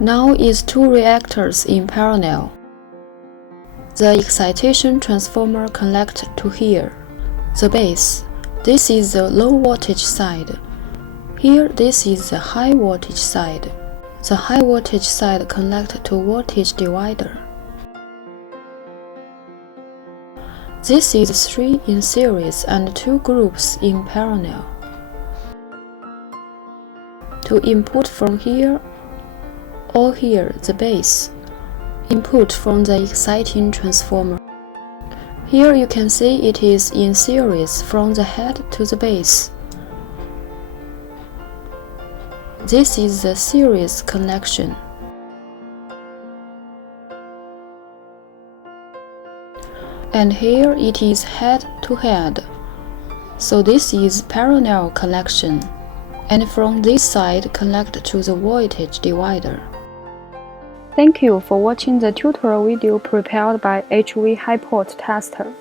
Now is two reactors in parallel. The excitation transformer connects to here. The base. This is the low voltage side. Here this is the high voltage side. The high voltage side connects to voltage divider. This is 3 in series and 2 groups in parallel. To input from here or here the base. Input from the exciting transformer. Here you can see it is in series from the head to the base. This is the series connection. And here it is head to head. So this is parallel connection. And from this side connect to the voltage divider. Thank you for watching the tutorial video prepared by Hipot Tester.